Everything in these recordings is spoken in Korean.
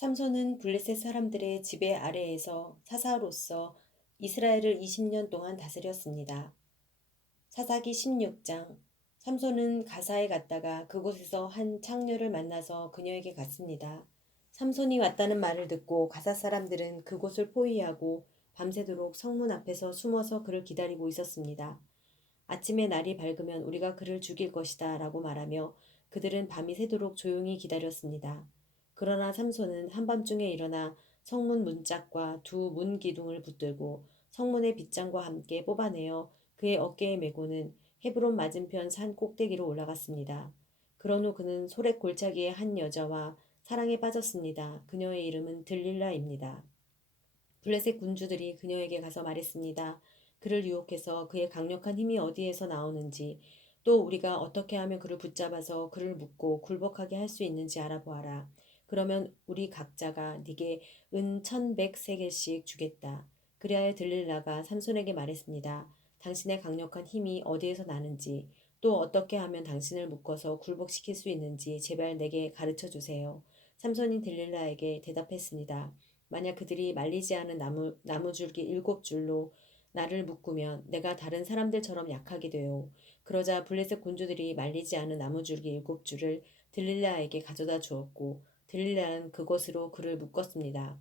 삼손은 블레셋 사람들의 지배 아래에서 사사로서 이스라엘을 20년 동안 다스렸습니다. 사사기 16장. 삼손은 가사에 갔다가 그곳에서 한 창녀를 만나서 그녀에게 갔습니다. 삼손이 왔다는 말을 듣고 가사 사람들은 그곳을 포위하고 밤새도록 성문 앞에서 숨어서 그를 기다리고 있었습니다. 아침에 날이 밝으면 우리가 그를 죽일 것이다 라고 말하며 그들은 밤이 새도록 조용히 기다렸습니다. 그러나 삼손은 한밤중에 일어나 성문 문짝과 두 문 기둥을 붙들고 성문의 빗장과 함께 뽑아내어 그의 어깨에 메고는 헤브론 맞은편 산 꼭대기로 올라갔습니다. 그런 후 그는 소렛 골짜기의 한 여자와 사랑에 빠졌습니다. 그녀의 이름은 들릴라입니다. 블레셋 군주들이 그녀에게 가서 말했습니다. 그를 유혹해서 그의 강력한 힘이 어디에서 나오는지, 또 우리가 어떻게 하면 그를 붙잡아서 그를 묶고 굴복하게 할 수 있는지 알아보아라. 그러면 우리 각자가 네게 은 1,100세겔씩 주겠다. 그리하여 들릴라가 삼손에게 말했습니다. 당신의 강력한 힘이 어디에서 나는지, 또 어떻게 하면 당신을 묶어서 굴복시킬 수 있는지 제발 내게 가르쳐 주세요. 삼손이 들릴라에게 대답했습니다. 만약 그들이 말리지 않은 나무줄기 7줄로 나를 묶으면 내가 다른 사람들처럼 약하게 되오. 그러자 블레셋 군주들이 말리지 않은 나무줄기 7줄을 들릴라에게 가져다 주었고 들릴라는 그것으로 그를 묶었습니다.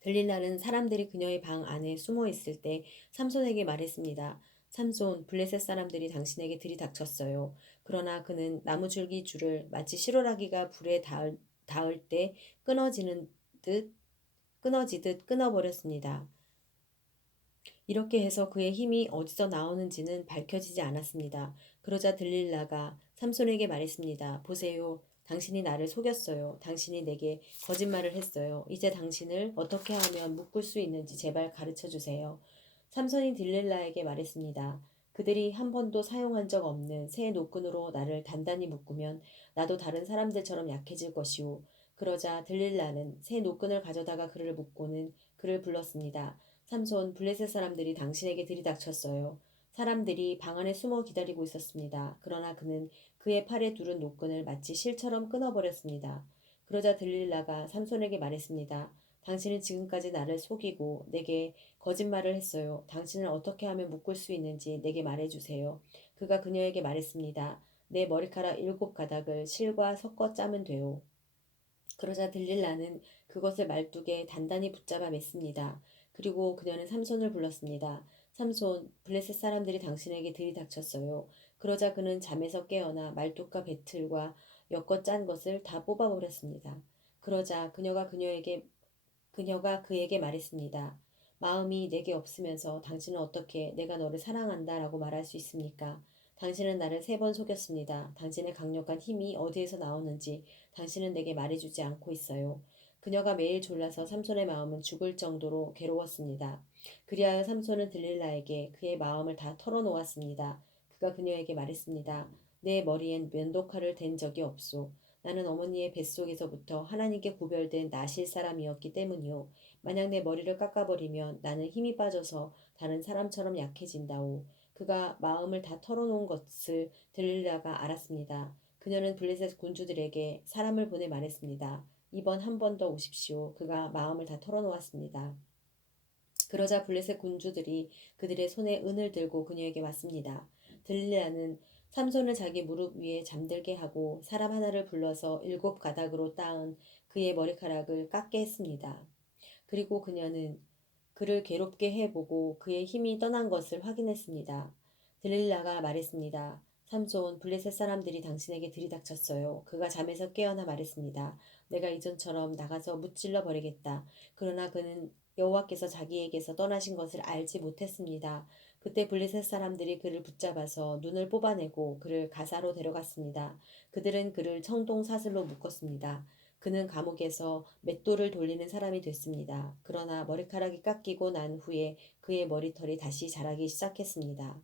들릴라는 사람들이 그녀의 방 안에 숨어 있을 때 삼손에게 말했습니다. 삼손, 블레셋 사람들이 당신에게 들이닥쳤어요. 그러나 그는 나무줄기 줄을 마치 실오라기가 불에 닿을 때 끊어지는 듯 끊어지듯 끊어버렸습니다. 이렇게 해서 그의 힘이 어디서 나오는지는 밝혀지지 않았습니다. 그러자 들릴라가 삼손에게 말했습니다. 보세요. 당신이 나를 속였어요. 당신이 내게 거짓말을 했어요. 이제 당신을 어떻게 하면 묶을 수 있는지 제발 가르쳐 주세요. 삼손이 들릴라에게 말했습니다. 그들이 한 번도 사용한 적 없는 새 노끈으로 나를 단단히 묶으면 나도 다른 사람들처럼 약해질 것이오. 그러자 들릴라는 새 노끈을 가져다가 그를 묶고는 그를 불렀습니다. 삼손, 블레셋 사람들이 당신에게 들이닥쳤어요. 사람들이 방 안에 숨어 기다리고 있었습니다. 그러나 그는 그의 팔에 두른 노끈을 마치 실처럼 끊어버렸습니다. 그러자 들릴라가 삼손에게 말했습니다. 당신은 지금까지 나를 속이고 내게 거짓말을 했어요. 당신을 어떻게 하면 묶을 수 있는지 내게 말해주세요. 그가 그녀에게 말했습니다. 내 머리카락 7가닥을 실과 섞어 짜면 돼요. 그러자 들릴라는 그것을 말뚝에 단단히 붙잡아 맸습니다. 그리고 그녀는 삼손을 불렀습니다. 삼손, 블레셋 사람들이 당신에게 들이닥쳤어요. 그러자 그는 잠에서 깨어나 말뚝과 배틀과 엮어 짠 것을 다 뽑아버렸습니다. 그러자 그녀가 그에게 말했습니다. 마음이 내게 없으면서 당신은 어떻게 내가 너를 사랑한다 라고 말할 수 있습니까? 당신은 나를 3번 속였습니다. 당신의 강력한 힘이 어디에서 나오는지 당신은 내게 말해주지 않고 있어요. 그녀가 매일 졸라서 삼손의 마음은 죽을 정도로 괴로웠습니다. 그리하여 삼손은 들릴라에게 그의 마음을 다 털어놓았습니다. 그가 그녀에게 말했습니다. 내 머리엔 면도칼을 댄 적이 없소. 나는 어머니의 뱃속에서부터 하나님께 구별된 나실 사람이었기 때문이요. 만약 내 머리를 깎아버리면 나는 힘이 빠져서 다른 사람처럼 약해진다오. 그가 마음을 다 털어놓은 것을 들릴라가 알았습니다. 그녀는 블레셋 군주들에게 사람을 보내 말했습니다. 이번 한 번 더 오십시오. 그가 마음을 다 털어놓았습니다. 그러자 블레셋 군주들이 그들의 손에 은을 들고 그녀에게 왔습니다. 들릴라는 삼손을 자기 무릎 위에 잠들게 하고 사람 하나를 불러서 7가닥으로 따은 그의 머리카락을 깎게 했습니다. 그리고 그녀는 그를 괴롭게 해보고 그의 힘이 떠난 것을 확인했습니다. 들릴라가 말했습니다. 삼손, 블레셋 사람들이 당신에게 들이닥쳤어요. 그가 잠에서 깨어나 말했습니다. 내가 이전처럼 나가서 무찔러 버리겠다. 그러나 그는 여호와께서 자기에게서 떠나신 것을 알지 못했습니다. 그때 블레셋 사람들이 그를 붙잡아서 눈을 뽑아내고 그를 가사로 데려갔습니다. 그들은 그를 청동 사슬로 묶었습니다. 그는 감옥에서 맷돌을 돌리는 사람이 됐습니다. 그러나 머리카락이 깎이고 난 후에 그의 머리털이 다시 자라기 시작했습니다.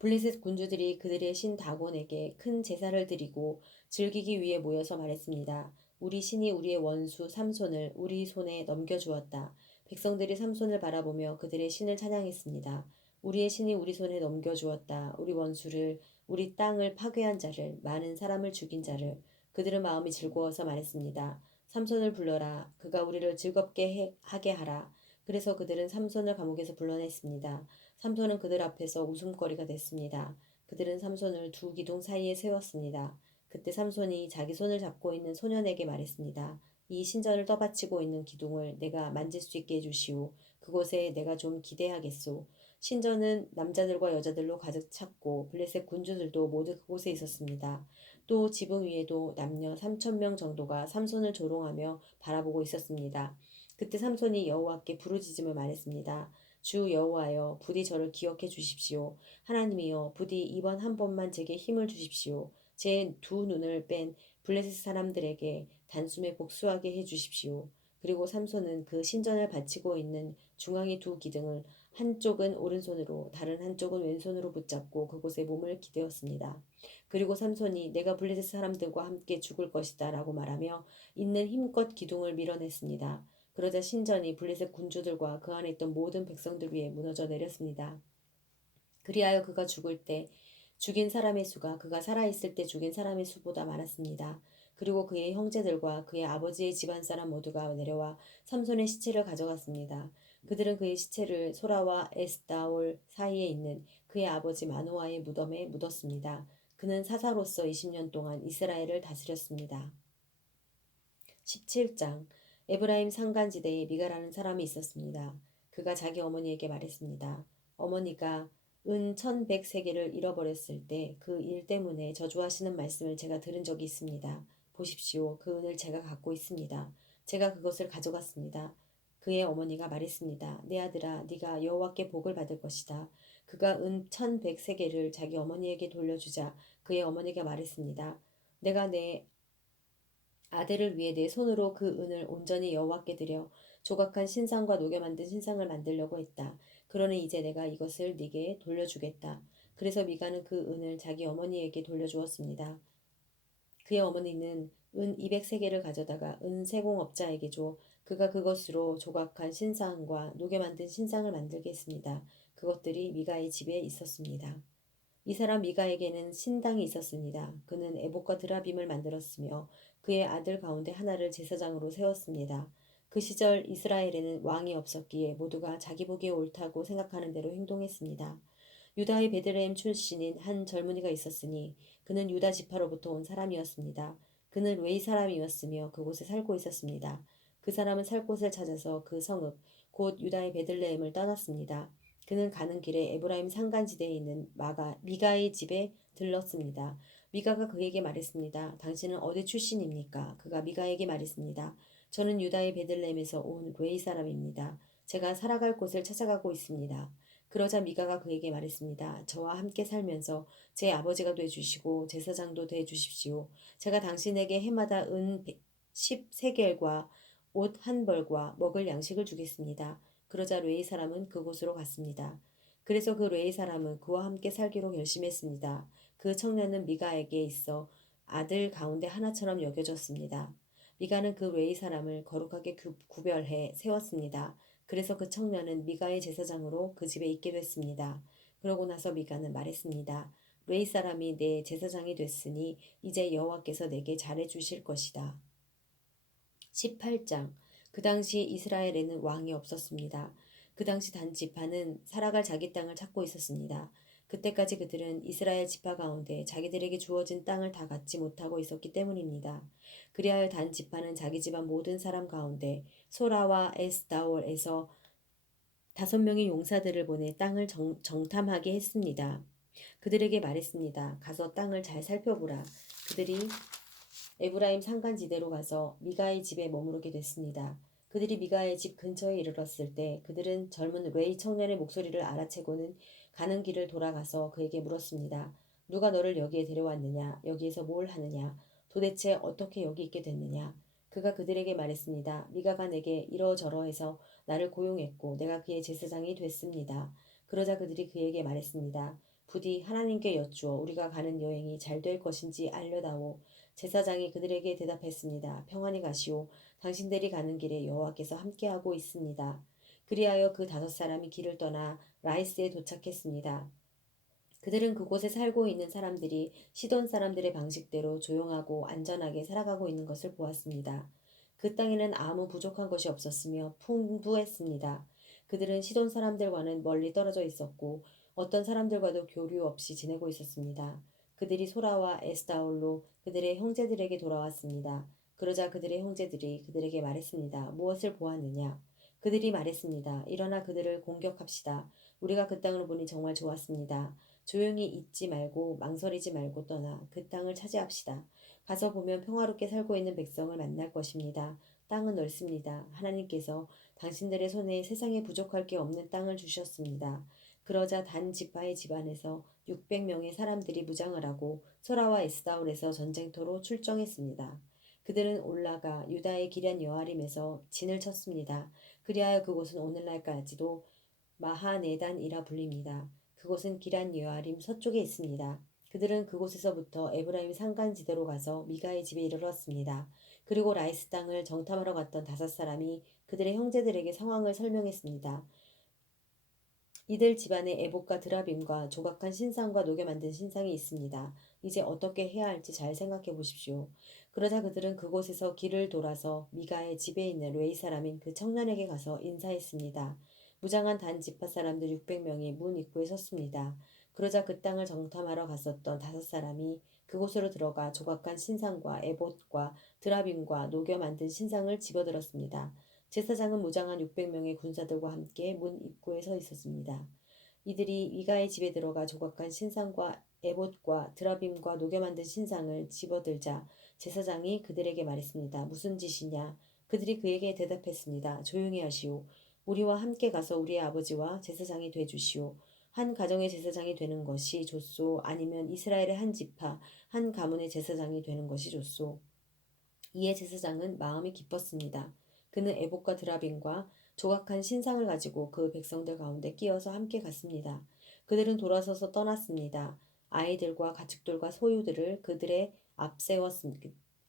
블레셋 군주들이 그들의 신 다곤에게 큰 제사를 드리고 즐기기 위해 모여서 말했습니다. 우리 신이 우리의 원수 삼손을 우리 손에 넘겨주었다. 백성들이 삼손을 바라보며 그들의 신을 찬양했습니다. 우리의 신이 우리 손에 넘겨주었다. 우리 원수를, 우리 땅을 파괴한 자를, 많은 사람을 죽인 자를. 그들은 마음이 즐거워서 말했습니다. 삼손을 불러라. 그가 우리를 즐겁게 하게 하라. 그래서 그들은 삼손을 감옥에서 불러냈습니다. 삼손은 그들 앞에서 웃음거리가 됐습니다. 그들은 삼손을 두 기둥 사이에 세웠습니다. 그때 삼손이 자기 손을 잡고 있는 소년에게 말했습니다. 이 신전을 떠받치고 있는 기둥을 내가 만질 수 있게 해주시오. 그곳에 내가 좀 기대하겠소. 신전은 남자들과 여자들로 가득 찼고 블레셋 군주들도 모두 그곳에 있었습니다. 또 지붕 위에도 남녀 3천 명 정도가 삼손을 조롱하며 바라보고 있었습니다. 그때 삼손이 여호와께 부르짖음을 말했습니다. 주 여호와여, 부디 저를 기억해 주십시오. 하나님이여, 부디 이번 한 번만 제게 힘을 주십시오. 제 두 눈을 뺀 블레셋 사람들에게 단숨에 복수하게 해 주십시오. 그리고 삼손은 그 신전을 바치고 있는 중앙의 두 기둥을 한쪽은 오른손으로 다른 한쪽은 왼손으로 붙잡고 그곳에 몸을 기대었습니다. 그리고 삼손이 내가 블레셋 사람들과 함께 죽을 것이다 라고 말하며 있는 힘껏 기둥을 밀어냈습니다. 그러자 신전이 블레셋 군주들과 그 안에 있던 모든 백성들 위에 무너져 내렸습니다. 그리하여 그가 죽을 때 죽인 사람의 수가 그가 살아있을 때 죽인 사람의 수보다 많았습니다. 그리고 그의 형제들과 그의 아버지의 집안 사람 모두가 내려와 삼손의 시체를 가져갔습니다. 그들은 그의 시체를 소라와 에스다올 사이에 있는 그의 아버지 마노아의 무덤에 묻었습니다. 그는 사사로서 20년 동안 이스라엘을 다스렸습니다. 17장 에브라임 산간지대에 미가라는 사람이 있었습니다. 그가 자기 어머니에게 말했습니다. 어머니가 은 1100세겔을 잃어버렸을 때 그 일 때문에 저주하시는 말씀을 제가 들은 적이 있습니다. 보십시오. 그 은을 제가 갖고 있습니다. 제가 그것을 가져갔습니다. 그의 어머니가 말했습니다. 내 아들아, 네가 여호와께 복을 받을 것이다. 그가 은 1100세겔을 자기 어머니에게 돌려주자 그의 어머니가 말했습니다. 내가 내 아들을 위해 내 손으로 그 은을 온전히 여호와께 드려 조각한 신상과 녹여 만든 신상을 만들려고 했다. 그러니 이제 내가 이것을 네게 돌려주겠다. 그래서 미가는 그 은을 자기 어머니에게 돌려주었습니다. 그의 어머니는 은 200세겔을 가져다가 은 세공업자에게 줘 그가 그것으로 조각한 신상과 녹여 만든 신상을 만들게 했습니다. 그것들이 미가의 집에 있었습니다. 이 사람 미가에게는 신당이 있었습니다. 그는 에봇과 드라빔을 만들었으며 그의 아들 가운데 하나를 제사장으로 세웠습니다. 그 시절 이스라엘에는 왕이 없었기에 모두가 자기 보기에 옳다고 생각하는 대로 행동했습니다. 유다의 베들레헴 출신인 한 젊은이가 있었으니 그는 유다 지파로부터 온 사람이었습니다. 그는 웨이 사람이었으며 그곳에 살고 있었습니다. 그 사람은 살 곳을 찾아서 그 성읍 곧 유다의 베들레헴을 떠났습니다. 그는 가는 길에 에브라임 산간지대에 있는 미가의 집에 들렀습니다. 미가가 그에게 말했습니다. 당신은 어디 출신입니까? 그가 미가에게 말했습니다. 저는 유다의 베들레헴에서 온 웨이 사람입니다. 제가 살아갈 곳을 찾아가고 있습니다. 그러자 미가가 그에게 말했습니다. 저와 함께 살면서 제 아버지가 돼 주시고 제사장도 돼 주십시오. 제가 당신에게 해마다 은 10세겔과 옷 한 벌과 먹을 양식을 주겠습니다. 그러자 레이 사람은 그곳으로 갔습니다. 그래서 그 레이 사람은 그와 함께 살기로 결심했습니다. 그 청년은 미가에게 있어 아들 가운데 하나처럼 여겨졌습니다. 미가는 그 레이 사람을 거룩하게 구별해 세웠습니다. 그래서 그 청년은 미가의 제사장으로 그 집에 있게 됐습니다. 그러고 나서 미가는 말했습니다. 레이 사람이 내 제사장이 됐으니 이제 여호와께서 내게 잘해 주실 것이다. 18장 그 당시 이스라엘에는 왕이 없었습니다. 그 당시 단 지파는 살아갈 자기 땅을 찾고 있었습니다. 그때까지 그들은 이스라엘 지파 가운데 자기들에게 주어진 땅을 다 갖지 못하고 있었기 때문입니다. 그리하여 단 지파는 자기 집안 모든 사람 가운데 소라와 에스다올에서 5명의 용사들을 보내 땅을 정탐하게 했습니다. 그들에게 말했습니다. 가서 땅을 잘 살펴보라. 그들이 에브라임 산간지대로 가서 미가의 집에 머무르게 됐습니다. 그들이 미가의 집 근처에 이르렀을 때 그들은 젊은 레이 청년의 목소리를 알아채고는 가는 길을 돌아가서 그에게 물었습니다. 누가 너를 여기에 데려왔느냐? 여기에서 뭘 하느냐? 도대체 어떻게 여기 있게 됐느냐? 그가 그들에게 말했습니다. 미가가 내게 이러저러해서 나를 고용했고 내가 그의 제사장이 됐습니다. 그러자 그들이 그에게 말했습니다. 부디 하나님께 여쭈어 우리가 가는 여행이 잘 될 것인지 알려다오. 제사장이 그들에게 대답했습니다. 평안히 가시오. 당신들이 가는 길에 여호와께서 함께하고 있습니다. 그리하여 그 5사람이 길을 떠나 라이스에 도착했습니다. 그들은 그곳에 살고 있는 사람들이 시돈 사람들의 방식대로 조용하고 안전하게 살아가고 있는 것을 보았습니다. 그 땅에는 아무 부족한 것이 없었으며 풍부했습니다. 그들은 시돈 사람들과는 멀리 떨어져 있었고 어떤 사람들과도 교류 없이 지내고 있었습니다. 그들이 소라와 에스다올로 그들의 형제들에게 돌아왔습니다. 그러자 그들의 형제들이 그들에게 말했습니다. 무엇을 보았느냐? 그들이 말했습니다. 일어나 그들을 공격합시다. 우리가 그 땅을 보니 정말 좋았습니다. 조용히 있지 말고 망설이지 말고 떠나 그 땅을 차지합시다. 가서 보면 평화롭게 살고 있는 백성을 만날 것입니다. 땅은 넓습니다. 하나님께서 당신들의 손에 세상에 부족할 게 없는 땅을 주셨습니다. 그러자 단 지파의 집안에서 600명의 사람들이 무장을 하고 소라와 에스다올에서 전쟁터로 출정했습니다. 그들은 올라가 유다의 기럇 여아림에서 진을 쳤습니다. 그리하여 그곳은 오늘날까지도 마하네단이라 불립니다. 그곳은 기럇 여아림 서쪽에 있습니다. 그들은 그곳에서부터 에브라임 산간지대로 가서 미가의 집에 이르렀습니다. 그리고 라이스 땅을 정탐하러 갔던 5사람이 그들의 형제들에게 상황을 설명했습니다. 이들 집안에 에봇과 드라빔과 조각한 신상과 녹여 만든 신상이 있습니다. 이제 어떻게 해야 할지 잘 생각해 보십시오. 그러자 그들은 그곳에서 길을 돌아서 미가의 집에 있는 웨이 사람인 그 청년에게 가서 인사했습니다. 무장한 단 지파 사람들 600명이 문 입구에 섰습니다. 그러자 그 땅을 정탐하러 갔었던 5사람이 그곳으로 들어가 조각한 신상과 에봇과 드라빔과 녹여 만든 신상을 집어들었습니다. 제사장은 무장한 600명의 군사들과 함께 문 입구에 서 있었습니다. 이들이 미가의 집에 들어가 조각한 신상과 에봇과 드라빔과 녹여 만든 신상을 집어들자 제사장이 그들에게 말했습니다. 무슨 짓이냐? 그들이 그에게 대답했습니다. 조용히 하시오. 우리와 함께 가서 우리의 아버지와 제사장이 돼 주시오. 한 가정의 제사장이 되는 것이 좋소. 아니면 이스라엘의 한 지파, 한 가문의 제사장이 되는 것이 좋소. 이에 제사장은 마음이 기뻤습니다. 그는 에봇과 드라빔과 조각한 신상을 가지고 그 백성들 가운데 끼어서 함께 갔습니다. 그들은 돌아서서 떠났습니다. 아이들과 가축들과 소유들을 그들의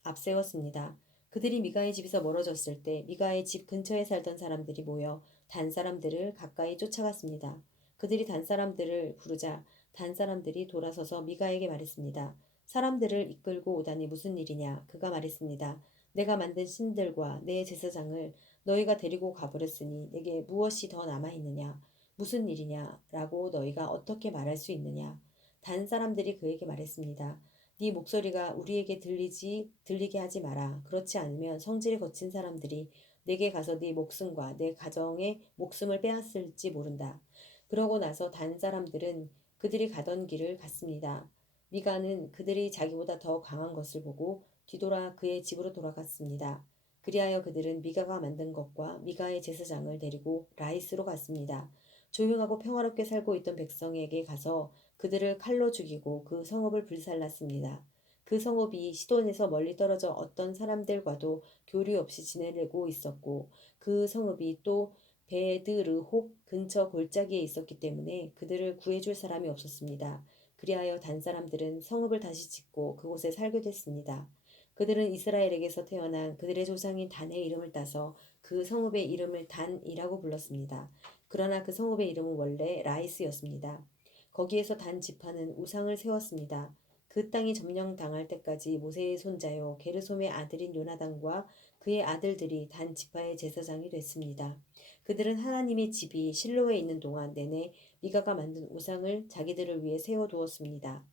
앞세웠습니다. 그들이 미가의 집에서 멀어졌을 때 미가의 집 근처에 살던 사람들이 모여 단 사람들을 가까이 쫓아갔습니다. 그들이 단 사람들을 부르자 단 사람들이 돌아서서 미가에게 말했습니다. 사람들을 이끌고 오다니 무슨 일이냐? 그가 말했습니다. 내가 만든 신들과 내 제사장을 너희가 데리고 가버렸으니 내게 무엇이 더 남아있느냐? 무슨 일이냐? 라고 너희가 어떻게 말할 수 있느냐? 단 사람들이 그에게 말했습니다. 네 목소리가 우리에게 들리게 하지 마라. 그렇지 않으면 성질이 거친 사람들이 내게 가서 네 목숨과 내 가정의 목숨을 빼앗을지 모른다. 그러고 나서 단 사람들은 그들이 가던 길을 갔습니다. 미가는 그들이 자기보다 더 강한 것을 보고 뒤돌아 그의 집으로 돌아갔습니다. 그리하여 그들은 미가가 만든 것과 미가의 제사장을 데리고 라이스로 갔습니다. 조용하고 평화롭게 살고 있던 백성에게 가서 그들을 칼로 죽이고 그 성읍을 불살랐습니다. 그 성읍이 시돈에서 멀리 떨어져 어떤 사람들과도 교류 없이 지내고 있었고 그 성읍이 또 베드르홉 근처 골짜기에 있었기 때문에 그들을 구해줄 사람이 없었습니다. 그리하여 단 사람들은 성읍을 다시 짓고 그곳에 살게 됐습니다. 그들은 이스라엘에게서 태어난 그들의 조상인 단의 이름을 따서 그 성읍의 이름을 단이라고 불렀습니다. 그러나 그 성읍의 이름은 원래 라이스였습니다. 거기에서 단 지파는 우상을 세웠습니다. 그 땅이 점령당할 때까지 모세의 손자요 게르솜의 아들인 요나단과 그의 아들들이 단 지파의 제사장이 됐습니다. 그들은 하나님의 집이 실로에 있는 동안 내내 미가가 만든 우상을 자기들을 위해 세워두었습니다.